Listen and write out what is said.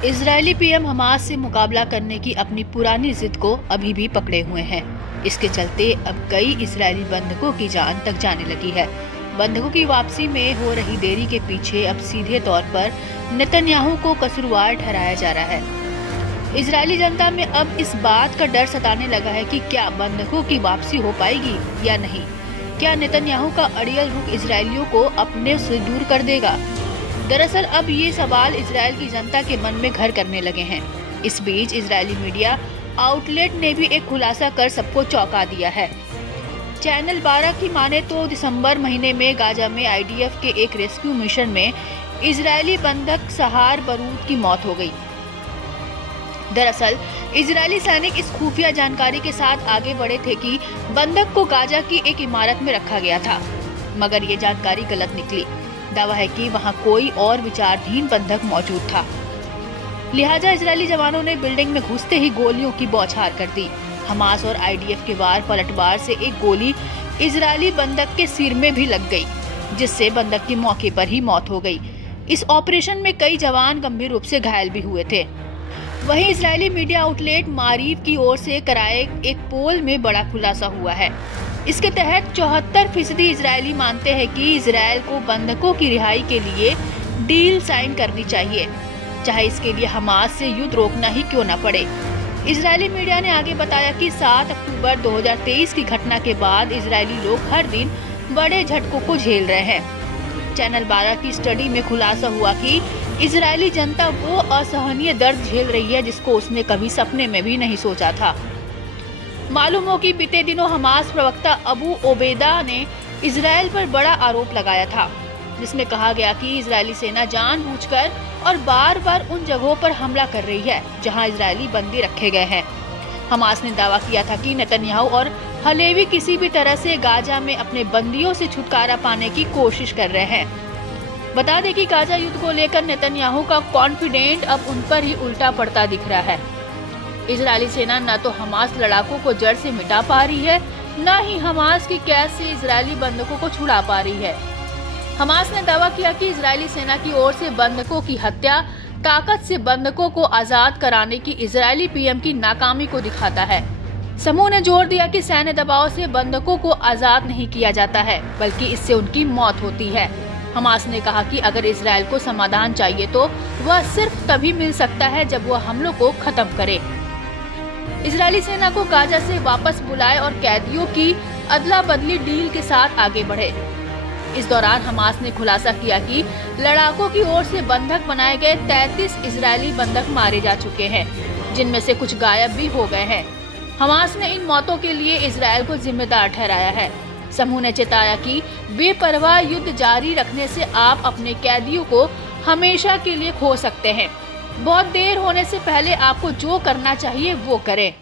Israeli PM Hamas से मुकाबला करने की अपनी पुरानी जिद को अभी भी पकड़े हुए हैं। इसके चलते अब कई इजरायली बंधकों की जान तक जाने लगी है। बंधकों की वापसी में हो रही देरी के पीछे अब सीधे तौर पर नेतन्याहू को कसूरवार ठहराया जा रहा है। इजरायली जनता में अब इस बात का डर सताने लगा है कि क्या बंधकों की वापसी हो पाएगी या नहीं। क्या नेतन्याहू का अड़ियल रुख इजरायलियों को अपने से दूर कर देगा। दरअसल अब ये सवाल इजराइल की जनता के मन में घर करने लगे हैं। इस बीच इजरायली मीडिया आउटलेट ने भी एक खुलासा कर सबको चौंका दिया है। चैनल 12 की माने तो दिसंबर महीने में गाजा में आईडीएफ के एक रेस्क्यू मिशन में इजरायली बंधक सहार बरूद की मौत हो गई। दरअसल इजरायली सैनिक इस खुफिया जानकारी के साथ आगे बढ़े थे कि बंधक को गाजा की एक इमारत में रखा गया था, मगर ये जानकारी गलत निकली। दावा है कि वहां कोई और विचाराधीन बंधक मौजूद था। लिहाजा इजरायली जवानों ने बिल्डिंग में घुसते ही गोलियों की बौछार कर दी। हमास और आईडीएफ के वार पलटवार से एक गोली इजरायली बंधक के सिर में भी लग गई, जिससे बंधक की मौके पर ही मौत हो गई। इस ऑपरेशन में कई जवान गंभीर रूप से घायल भी हुए थे। वहीं इजरायली मीडिया आउटलेट मारीफ की ओर से कराए एक पोल में बड़ा खुलासा हुआ है। इसके तहत 74% इजरायली मानते हैं कि इजरायल को बंधकों की रिहाई के लिए डील साइन करनी चाहिए, चाहे इसके लिए हमास से युद्ध रोकना ही क्यों न पड़े। इजरायली मीडिया ने आगे बताया कि 7 अक्टूबर 2023 की घटना के बाद इजरायली लोग हर दिन बड़े झटकों को झेल रहे हैं। चैनल 12 की स्टडी में खुलासा हुआ कि इजरायली जनता वो असहनीय दर्द झेल रही है जिसको उसने कभी सपने में भी नहीं सोचा था। मालूम हो कि बीते दिनों हमास प्रवक्ता अबू ओबेदा ने इजरायल पर बड़ा आरोप लगाया था, जिसमें कहा गया कि इजरायली सेना जानबूझकर और बार बार उन जगहों पर हमला कर रही है जहां इजरायली बंदी रखे गए हैं। हमास ने दावा किया था कि नेतन्याहू और हलेवी किसी भी तरह से गाजा में अपने बंदियों से छुटकारा पाने की कोशिश कर रहे हैं। बता दें कि गाजा युद्ध को लेकर नेतन्याहू का कॉन्फिडेंट अब उन पर ही उल्टा पड़ता दिख रहा है। इजरायली सेना न तो हमास लड़ाकों को जड़ से मिटा पा रही है, न ही हमास की कैद से इजरायली बंधकों को छुड़ा पा रही है। हमास ने दावा किया कि इजरायली सेना की ओर से बंधकों की हत्या ताकत से बंधकों को आजाद कराने की इजरायली पीएम की नाकामी को दिखाता है। समूह ने जोर दिया कि सैन्य दबाव से बंधकों को आजाद नहीं किया जाता है, बल्कि इससे उनकी मौत होती है। हमास ने कहा कि अगर इजरायल को समाधान चाहिए तो वह सिर्फ तभी मिल सकता है जब वह हमलों को खत्म करे, इजरायली सेना को गाजा से वापस बुलाए और कैदियों की अदला बदली डील के साथ आगे बढ़े। इस दौरान हमास ने खुलासा किया कि लड़ाकों की ओर से बंधक बनाए गए 33 इजरायली बंधक मारे जा चुके हैं, जिनमें से कुछ गायब भी हो गए हैं। हमास ने इन मौतों के लिए इजरायल को जिम्मेदार ठहराया है। समूह ने चेताया कि बेपरवाह युद्ध जारी रखने से आप अपने कैदियों को हमेशा के लिए खो सकते हैं। बहुत देर होने से पहले आपको जो करना चाहिए वो करें।